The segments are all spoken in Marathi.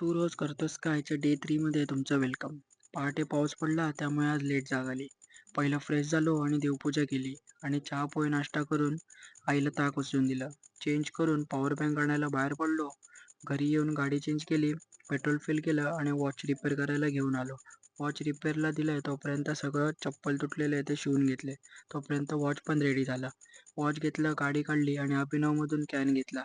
तू रोज करतोस कायच्या डे 3 मध्ये तुमचं वेलकम. पहाटे पाऊस पडला त्यामुळे आज लेट जाग आली. पहिलं फ्रेश झालो आणि देवपूजा केली आणि चहा पोहे नाश्ता करून आईला ताक उचलून दिलं. चेंज करून पॉवर बँक आणायला बाहेर पडलो. घरी येऊन गाडी चेंज केली, पेट्रोल फिल केलं आणि वॉच रिपेअर करायला घेऊन आलो. वॉच रिपेअरला दिलंय तोपर्यंत सगळं चप्पल तुटलेले ते शिवून घेतले. तोपर्यंत वॉच पण रेडी झालं. वॉच घेतलं, गाडी काढली आणि अभिनवमधून कॅन घेतला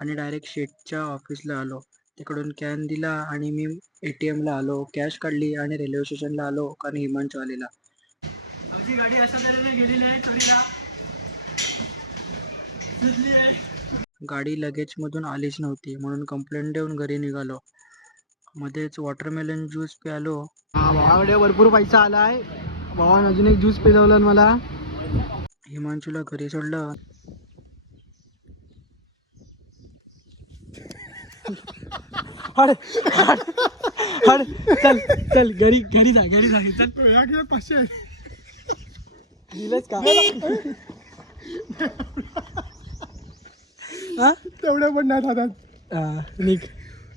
आणि डायरेक्ट शेठच्या ऑफिसला आलो. तिकडून कॅन दिला आणि मी ATM ला आलो, कॅश काढली आणि रेल्वे स्टेशनला आलो कारण हिमांशू आलेला. आमची गाडी अशा तऱ्हेने गेलेली आहे चोरीला. सुटली आहे. गाडी लगेजमधून आलीच नव्हती म्हणून कंप्लेंट देऊन घरी निघालो. मध्येच वॉटरमेलन ज्यूस प्यालो. भावाकडे भरपूर पैसा आलाय. भावान अजून एक ज्यूस पिलवलं मला. हिमांशूला घरी सोडलं. हड हड हड चल चल घरी घरी जा चल. या किलो 500 दिलंच का? हा? तेवढ्या पण नाही हातात.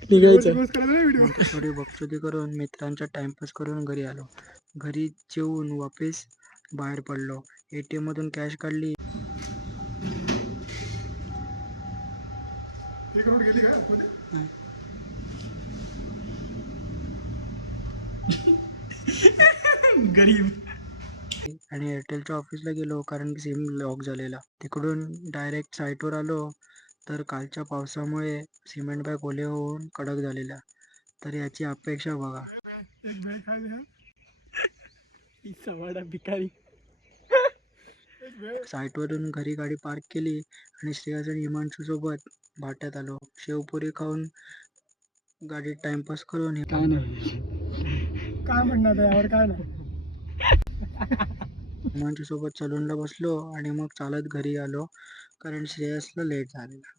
निघायचं. रोज करायला नाही व्हिडिओ. मग थोडी बकचोदी करून मित्रांचा टाइमपास करून घरी आलो. घरी जेवून वापस बाहेर पडलो. ATM मधून कॅश काढली. एक रोड गेली का आतमध्ये? गरीब. आणि एअरटेलच्या ऑफिसला गेलो कारण सिम लॉक झालेला. तिकडून डायरेक्ट साईटवर आलो तर कालच्या पावसामुळे सिमेंट बॅग ओले होऊन कडक झालेल्या. तर याची अपेक्षा बघा. एक बॅग खाली हा. सवाडा भिकारी. एक बॅग. साईटवरून घरी गाडी पार्क केली आणि श्रेयस आणि हिमांशू सोबत भाट्यात आलो. शेवपुरी खाऊन गाडीत टाइमपास करून काय नाही. काय म्हणणार आहे यावर काय नाही. हिमांशू सोबत सलूनला बसलो आणि मग चालत घरी आलो कारण श्रेयसला लेट झालेला.